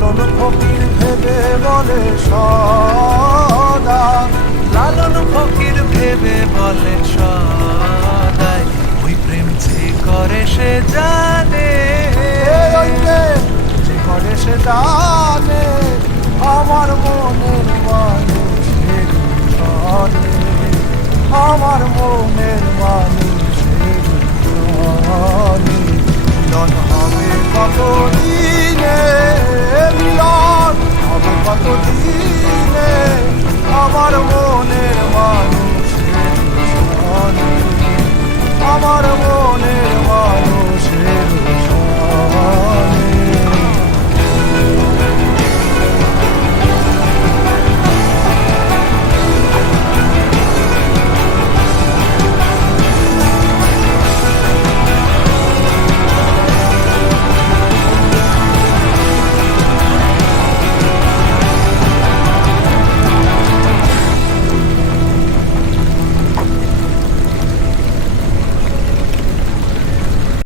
লালন ফকির ভেবে বলে সদা, লালন ফকির ভেবে বলে সদাই, ওই প্রেম যে করে সে জানে। ওই প্রেম যে করে সে জানে, আমার মনের মানুষের সনে, আমার মনের মানুষের সনে। মিলন হবে কত দিনে